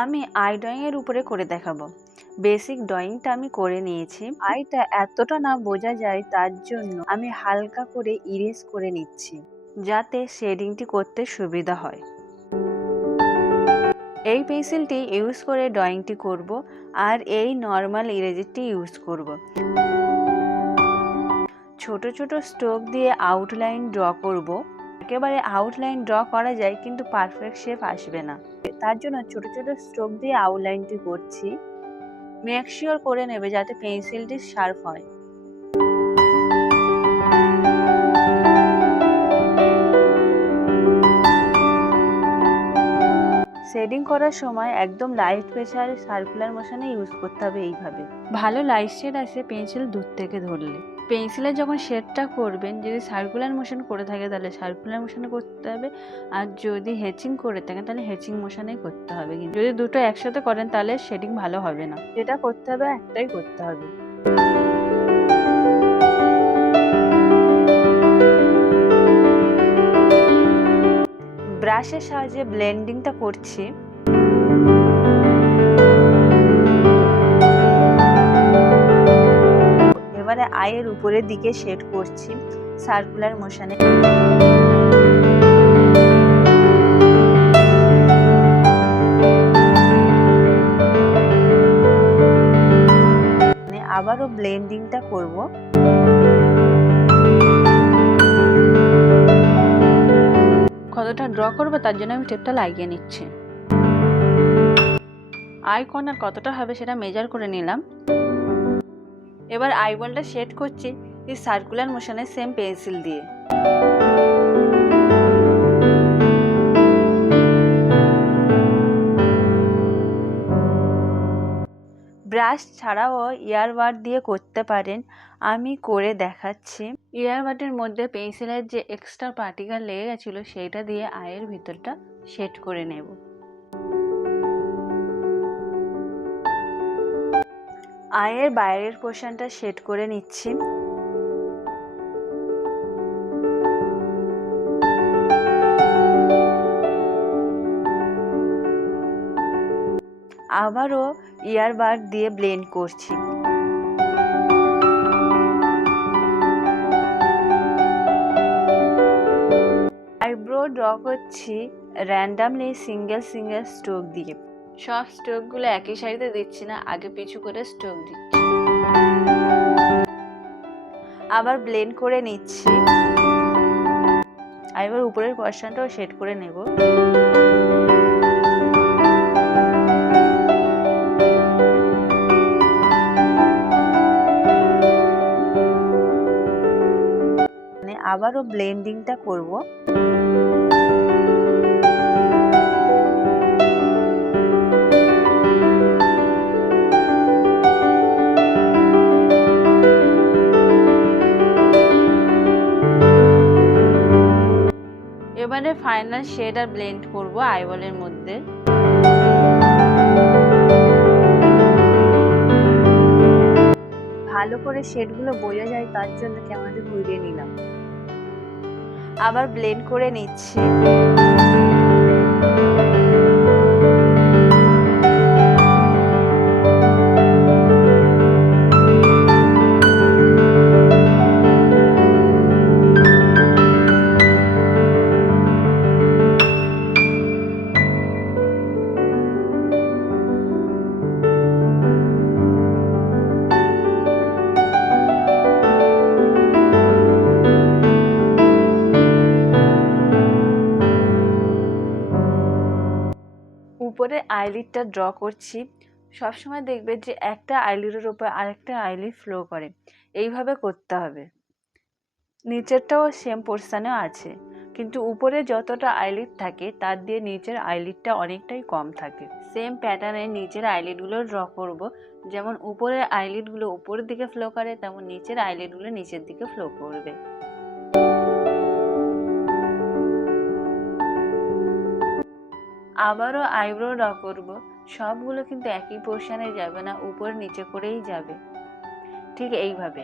আমি I drawing এর উপরে করে দেখাবো। বেসিক ড্রয়িংটা আমি করে নিয়েছি। আইটা এতটা না বোঝা যায় তার জন্য আমি হালকা করে ইরেজ করে নিচ্ছি, যাতে শেডিংটি করতে সুবিধা হয়। এই পেন্সিলটি ইউজ করে ড্রয়িংটি করব, আর এই নর্মাল ইরেজারটি ইউজ করব। ছোট ছোট স্ট্রোক দিয়ে আউটলাইন ড্র করব। একেবারে আউটলাইন ড্র করা যায়, কিন্তু পারফেক্ট শেপ আসবে না। তার জন্য ছোট ছোট স্ট্রোক দিয়ে আউটলাইনটি করছি। মেক শিওর করে নেবে যাতে পেন্সিলটি শার্প হয়। শেডিং করার সময় একদম লাইট প্রেসার সার্কুলার মোশনে ইউজ করতে হবে। এইভাবে ভালো লাইট শেড আসে পেন্সিল দূর থেকে ধরলে। পেন্সিলে যখন শেডটা করবেন, যদি সার্কুলার মোশন করে থাকে তাহলে সার্কুলার মোশনে করতে হবে, আর যদি হেচিং করে থাকেন তাহলে হেচিং মোশনেই করতে হবে। কিন্তু যদি দুটো একসাথে করেন তাহলে শেডিং ভালো হবে না। যেটা করতে হবে একটাই করতে হবে। ব্রাশের সাহায্যে ব্লেন্ডিংটা করছি। এবারে আইয়ের উপরের দিকে শেড করছি সার্কুলার মোশনে। আবারও ব্লেন্ডিংটা করব। কতটা ড্র করবো তার জন্য আমি টেপটা লাগিয়ে নিচ্ছি। আই কর্নার কতটা হবে সেটা মেজার করে নিলাম। এবার আইবলটা শেড করছি এই সার্কুলার মোশনে সেম পেন্সিল দিয়ে। ব্রাশ ছাড়াও ইয়ারবাড দিয়ে করতে পারেন, আমি করে দেখাচ্ছি। ইয়ারবাডের মধ্যে পেন্সিলের যে এক্সট্রা পার্টিকেল লেগে গেছিলো সেইটা দিয়ে আইয়ের ভিতরটা শেড করে নেব। আইয়ের বাইরের পোর্শনটা শেড করে নিচ্ছি। আবারও ইয়ারবাড দিয়ে ব্লেন্ড করছি। আইব্রো ড্র করছি র্যান্ডামলি সিঙ্গেল সিঙ্গেল স্ট্রোক দিয়ে। সব স্ট্রোকগুলো একই সারিতে দিচ্ছি না, আগে পিছু করে স্ট্রোক দিচ্ছি। আবার ব্লেন্ড করে নিচ্ছি। এবার উপরের পোর্শনটাও শেড করে নেব। আবারও ব্লেন্ডিংটা করব। এবারে ফাইনাল শেড আর ব্লেন্ড করব আইবলের মধ্যে। ভালো করে শেডগুলো বোঝা যায় তার জন্য ক্যামেরাটা ঘুরিয়ে নিলাম। আবার ব্লেন্ড করে নিচ্ছি। উপরে আইলিডটা ড্র করছি। সবসময় দেখবে যে একটা আইলিডের উপর আরেকটা আইলিড ফ্লো করে, এইভাবে করতে হবে। নিচেরটাও সেম পোর্শনে আছে, কিন্তু উপরে যতটা আইলিড থাকে তার দিয়ে নিচের আইলিডটা অনেকটাই কম থাকে। সেম প্যাটার্নে নিচের আইলিডগুলো ড্র করব। যেমন উপরের আইলিডগুলো উপরের দিকে ফ্লো করে, তেমন নিচের আইলিডগুলো নিচের দিকে ফ্লো করবে। আবারও আইব্রো ড্র করব। সবগুলো কিন্তু একই পোর্শনে যাবে না, উপর নিচে করেই যাবে, ঠিক এইভাবে।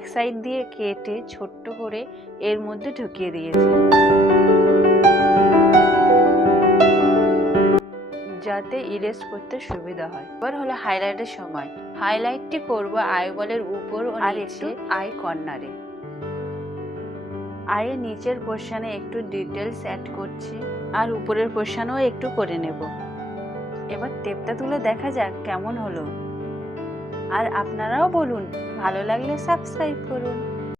এক সাইড দিয়ে কেটে ছোট্ট করে এর মধ্যে ঢুকিয়ে দিয়েছি, যাতে ইরেজ করতে সুবিধা হয়। এবার হলো হাইলাইটের সময়। হাইলাইটটি করব আইবলের উপর ও নিচে, আই কর্নারে। আইয়ের নিচের পোর্শনে একটু ডিটেলস অ্যাড করছি আর উপরের পোর্শনেও একটু করে নেব। এবার টেপটা তুলে দেখা যাক কেমন হলো। আর আপনারাও বলুন, ভালো লাগলে সাবস্ক্রাইব করুন।